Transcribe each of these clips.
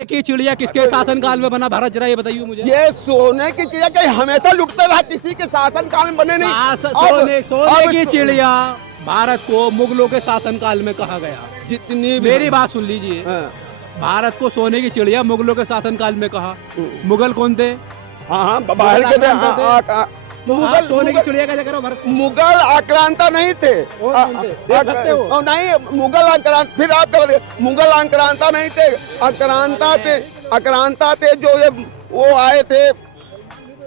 की चिड़िया किसके शासनकाल में बना भारत, जरा ये बताइए मुझे। ये सोने की चिड़िया कहीं हमेशा लुटता रहा, किसी के शासनकाल में बने नहीं। सोने की चिड़िया भारत को मुगलों के शासनकाल में कहा गया। जितनी मेरी बात सुन लीजिए, भारत को सोने की चिड़िया मुगलों के शासनकाल में कहा। मुगल कौन थे? हाँ बाहर के थे। मुगल सोने की चिड़िया कैसे करो भारत? मुगल आक्रांता नहीं थे। नहीं मुगल आक्रांत, फिर आप कर दे, मुगल आक्रांता नहीं थे, आक्रांता थे जो ये वो आए थे,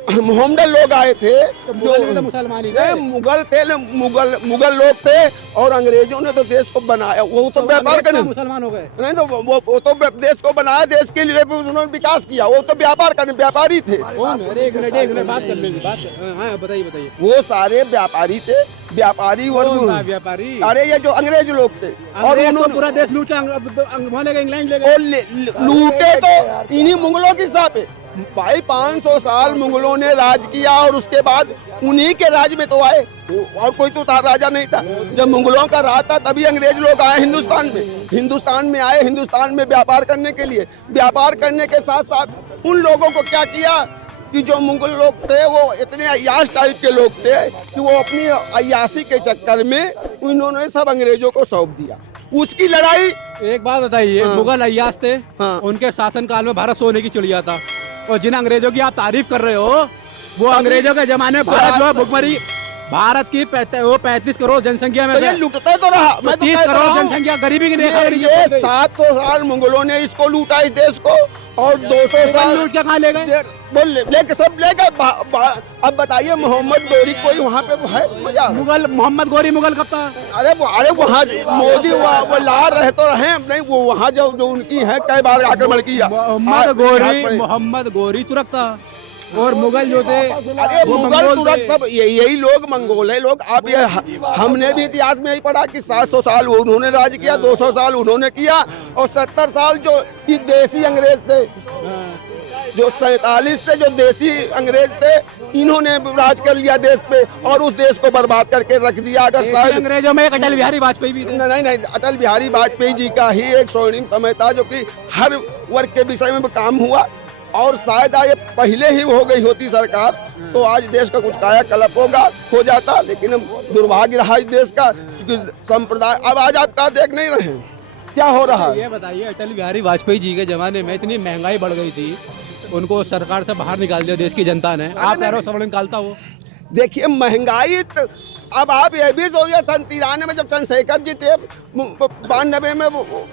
मोहम्मदन लोग आए थे, जो मुसलमान ही थे। मुगल लोग थे और अंग्रेजों ने तो देश को बनाया। वो तो व्यापार करने मुसलमान हो गए नहीं, तो वो तो देश को बनाया, देश के लिए उन्होंने विकास किया। वो तो व्यापार करने व्यापारी थे। एक मिनट बात कर लेंगे, बताइए। वो सारे व्यापारी थे, व्यापारी वर्ग। व्यापारी? अरे ये जो अंग्रेज लोग थे, और उन्होंने पूरा देश लूटा, इंग्लैंड ले गए। लूटे तो इन्हीं मुगलों की हिसाब पे। भाई 500 साल मुगलों ने राज किया और उसके बाद उन्हीं के राज में तो आए, और कोई तो राजा नहीं था। जब मुगलों का राज था तभी अंग्रेज लोग आए हिंदुस्तान में आए, हिंदुस्तान में व्यापार करने के लिए। व्यापार करने के साथ साथ उन लोगों को क्या किया कि जो मुगल लोग थे वो इतने अय्याश टाइप के लोग थे कि वो अपनी अय्याशी के चक्कर में उन्होंने सब अंग्रेजों को सौंप दिया। उसकी लड़ाई। एक बात बताइए, मुगल अय्याश थे, उनके शासनकाल में भारत सोने की चिड़िया था, और जिन अंग्रेजों की आप तारीफ कर रहे हो वो अंग्रेजों के जमाने में भारत जो है भुखमरी, भारत की 35 करोड़ जनसंख्या में तो ये लूटते तो रहा। 30 करोड़ जनसंख्या गरीबी की रेखा। ये 700 साल मुगलों ने इसको लूटा, इस देश को, और 200 साल लूट के कहाँ ले गए? लेके सब ले गए। अब बताइए मोहम्मद गोरी कोई वहाँ पे है? मुगल मोहम्मद गोरी मुगल कब था? अरे वहाँ मोदी वो ला रहे तो रहे नहीं, वो वहाँ जो उनकी है कई बार आक्रमण किया। मोहम्मद गोरी तुरक था, और मुगल जो थे, अरे मुगल तुरक सब यही लोग मंगोल है लोग। आप ये हमने भी इतिहास में यही पढ़ा कि 700 साल उन्होंने राज किया, 200 साल उन्होंने किया, और 70 साल जो देसी अंग्रेज थे, जो 47 से जो देसी अंग्रेज थे, इन्होंने राज कर लिया देश पे और उस देश को बर्बाद करके रख दिया। अगर शायद अंग्रेजों में अटल बिहारी वाजपेयी भी थे। नहीं, अटल बिहारी वाजपेयी जी का ही एक स्वर्णिम समय था जो कि हर वर्ग के विषय में काम हुआ, और शायद ये पहले ही हो गई होती सरकार तो आज देश का कुछ कायाकल्प हो जाता। लेकिन दुर्भाग्य रहा इस देश का, क्योंकि संप्रदाय अब आज आप का देख नहीं रहे क्या हो रहा है। ये बताइए, अटल बिहारी वाजपेयी जी के जमाने में इतनी महंगाई बढ़ गई थी, उनको सरकार से बाहर निकाल दिया देश की जनता ने। आप कह रहे हो सब निकालता वो? देखिए महंगाई अब आप ये भी सोचिए, सन 93 में जब चंद्रशेखर जी थे, 92 में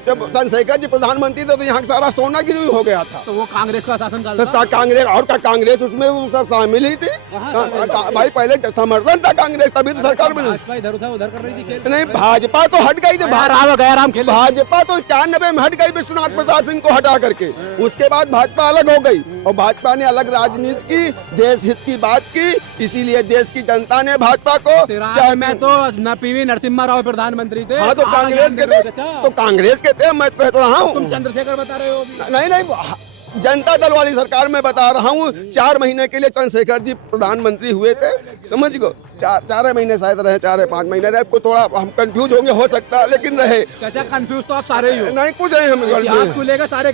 जब चंद्रशेखर जी प्रधानमंत्री थे तो यहाँ सारा सोना गिरवी हो गया था। तो वो कांग्रेस का शासनकाल था। तो कांग्रेस और का कांग्रेस उसमें सब शामिल ही थी। भाई पहले समर्थन था कांग्रेस, तभी तो सरकार बनी। भाजपा इधर था उधर कर रही थी। नहीं, भाजपा तो हट गई थी। भाजपा तो 91 में हट गई विश्वनाथ प्रसाद सिंह को हटा करके। उसके बाद भाजपा अलग हो गई और भाजपा ने अलग राजनीति की, देश हित की बात की, इसीलिए देश की जनता ने भाजपा को। मैं तो न पीवी नरसिम्हा राव प्रधानमंत्री थे। हाँ तो कांग्रेस के थे, तो कांग्रेस के थे। मैं कह तो रहा हूँ। तुम चंद्रशेखर बता रहे हो? नहीं, जनता दल वाली सरकार में बता रहा हूँ। 4 महीने के लिए चंद्रशेखर जी प्रधानमंत्री हुए थे, समझ गो। 4 महीने शायद रहे, 4-5 महीने रहे। आपको थोड़ा हम कंफ्यूज होंगे, हो सकता है, लेकिन रहे। कंफ्यूज तो आप सारे ही हो। नहीं कुछ नहीं, हम को लेकर सारे